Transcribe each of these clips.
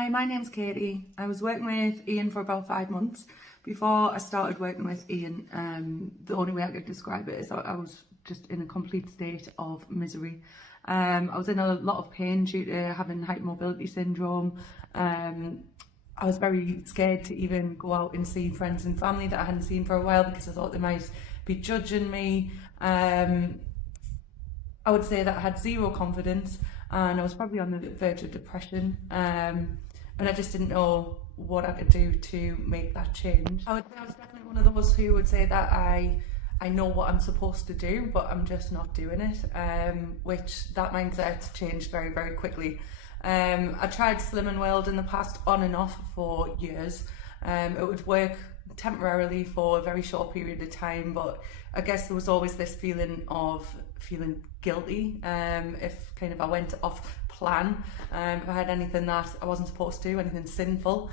Hi, my name's Katie. I was working with Ian for about 5 months. Before I started working with Ian, the only way I could describe it is I was just in a complete state of misery. I was in a lot of pain due to having hypermobility syndrome. I was very scared to even go out and see friends and family that I hadn't seen for a while because I thought they might be judging me. I would say that I had zero confidence and I was probably on the verge of depression, and I just didn't know what I could do to make that change. I was definitely one of those who would say that I know what I'm supposed to do, but I'm just not doing it, which that mindset changed very, very quickly. I tried Slimming World in the past on and off for years. It would work temporarily for a very short period of time, but I guess there was always this feeling of feeling guilty if kind of I went off plan, if I had anything that I wasn't supposed to, anything sinful.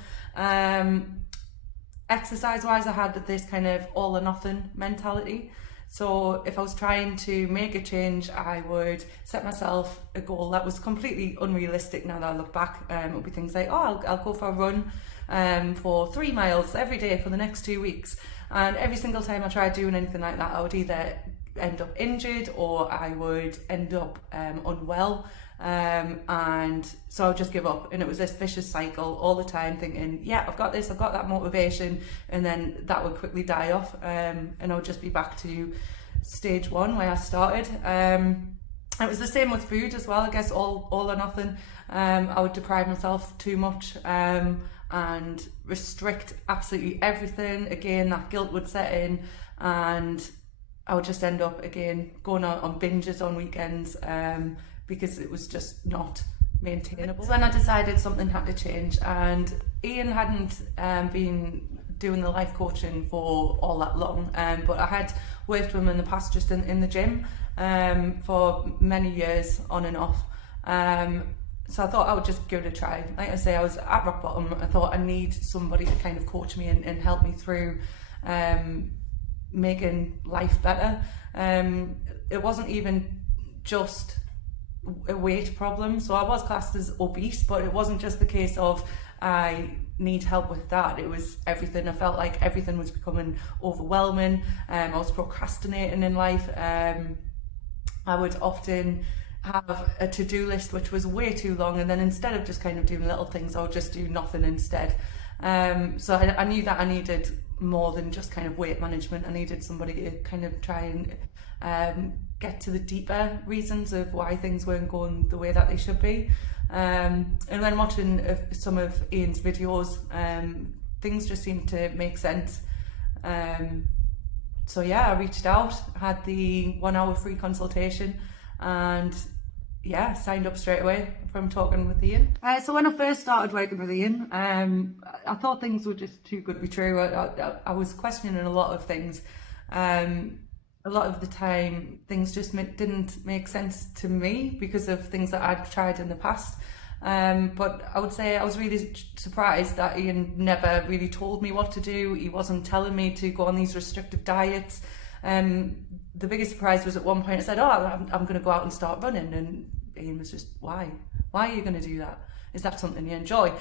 Exercise wise, I had this kind of all or nothing mentality. So if I was trying to make a change, I would set myself a goal that was completely unrealistic. Now that I look back, it would be things like, oh, I'll go for a run for 3 miles every day for the next 2 weeks. And every single time I tried doing anything like that, I would either end up injured or I would end up unwell. And so I would just give up, and it was this vicious cycle all the time, thinking, yeah, I've got this, I've got that motivation, and then that would quickly die off, and I would just be back to stage one where I started. It was the same with food as well, I guess, all or nothing. I would deprive myself too much and restrict absolutely everything. Again, that guilt would set in, and I would just end up again going on binges on weekends, because it was just not maintainable. So then I decided something had to change, and Ian hadn't been doing the life coaching for all that long, but I had worked with him in the past just in the gym for many years on and off. So I thought I would just give it a try. Like I say, I was at rock bottom. I thought I need somebody to kind of coach me and help me through making life better. It wasn't even just a weight problem, so I was classed as obese, but it wasn't just the case of I need help with that. It was everything. I felt like everything was becoming overwhelming. I was procrastinating in life. I would often have a to-do list which was way too long, and then instead of just kind of doing little things, I would just do nothing instead. So I knew that I needed more than just kind of weight management. I needed somebody to kind of try and get to the deeper reasons of why things weren't going the way that they should be. And then watching some of Ian's videos, things just seemed to make sense. So yeah, I reached out, had the 1 hour free consultation, and yeah, signed up straight away from talking with Ian. So when I first started working with Ian, I thought things were just too good to be true. I was questioning a lot of things. A lot of the time, things just didn't make sense to me because of things that I'd tried in the past. But I would say I was really surprised that Ian never really told me what to do. He wasn't telling me to go on these restrictive diets. The biggest surprise was at one point I said, oh, I'm going to go out and start running, and Ian was just, why are you going to do that? Is that something you enjoy?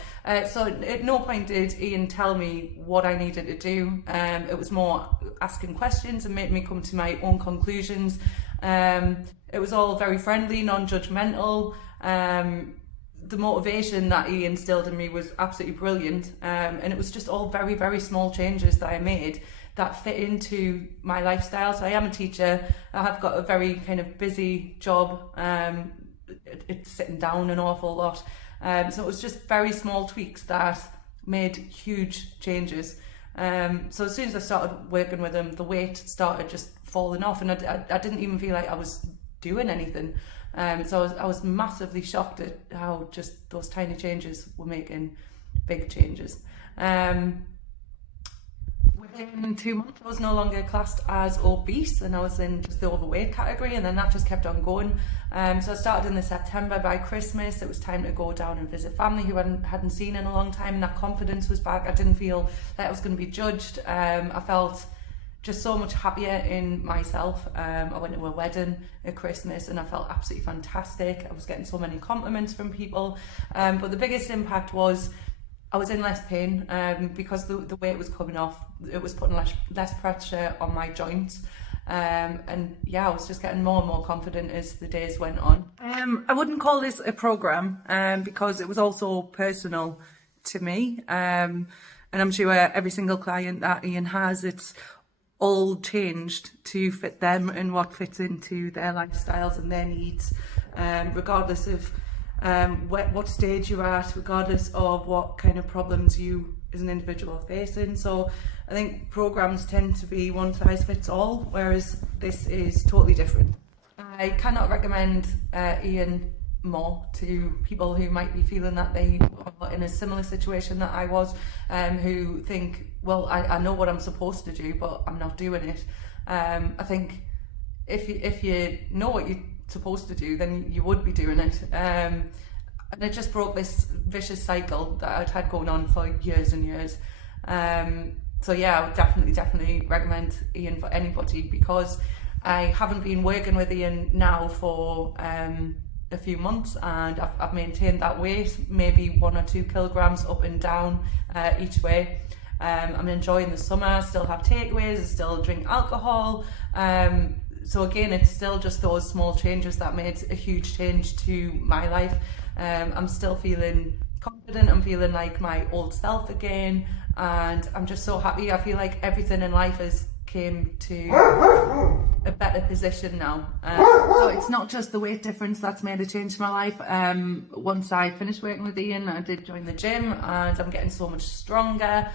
So at no point did Ian tell me what I needed to do. It was more asking questions and making me come to my own conclusions. It was all very friendly, non-judgmental. The motivation that he instilled in me was absolutely brilliant. And it was just all very, very small changes that I made that fit into my lifestyle. So I am a teacher. I have got a very kind of busy job. It's sitting down an awful lot. So it was just very small tweaks that made huge changes. So as soon as I started working with him, the weight started just falling off, and I didn't even feel like I was doing anything. So I was massively shocked at how just those tiny changes were making big changes. Within 2 months, I was no longer classed as obese, and I was in just the overweight category, and then that just kept on going. So I started in the September. By Christmas, it was time to go down and visit family who I hadn't seen in a long time, and that confidence was back. I didn't feel like I was going to be judged. I felt just so much happier in myself. I went to a wedding at Christmas and I felt absolutely fantastic. I was getting so many compliments from people, but the biggest impact was I was in less pain because the weight was coming off. It was putting less pressure on my joints. And yeah, I was just getting more and more confident as the days went on. I wouldn't call this a program because it was also personal to me. And I'm sure every single client that Ian has, it's all changed to fit them and what fits into their lifestyles and their needs, regardless of what stage you're at, regardless of what kind of problems you as an individual are facing. So I think programs tend to be one size fits all, whereas this is totally different. I cannot recommend Ian more to people who might be feeling that they are in a similar situation that I was, who think, well, I know what I'm supposed to do, but I'm not doing it. I think if you know what you're supposed to do, then you would be doing it. And it just broke this vicious cycle that I'd had going on for years and years. So yeah, I would definitely recommend Ian for anybody, because I haven't been working with Ian now for a few months, and I've maintained that weight, maybe 1 or 2 kilograms up and down each way. I'm enjoying the summer. I still have takeaways, I still drink alcohol. So again, it's still just those small changes that made a huge change to my life. I'm still feeling confident. I'm feeling like my old self again, and I'm just so happy. I feel like everything in life has came to a better position now. So it's not just the weight difference that's made a change to my life. Once I finished working with Ian, I did join the gym, and I'm getting so much stronger,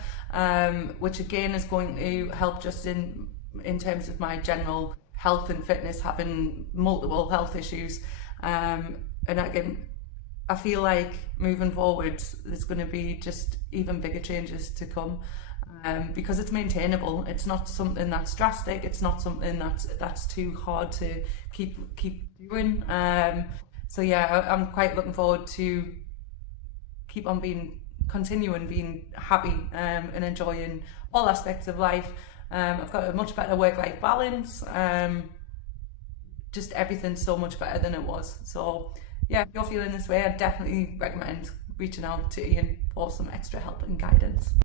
which again is going to help just in terms of my general health and fitness, having multiple health issues. And again, I feel like moving forward, there's going to be just even bigger changes to come, because it's maintainable. It's not something that's drastic. It's not something that's too hard to keep doing. So yeah, I'm quite looking forward to keep on continuing being happy and enjoying all aspects of life. I've got a much better work-life balance. Just everything's so much better than it was. So yeah, if you're feeling this way, I definitely recommend reaching out to Ian for some extra help and guidance.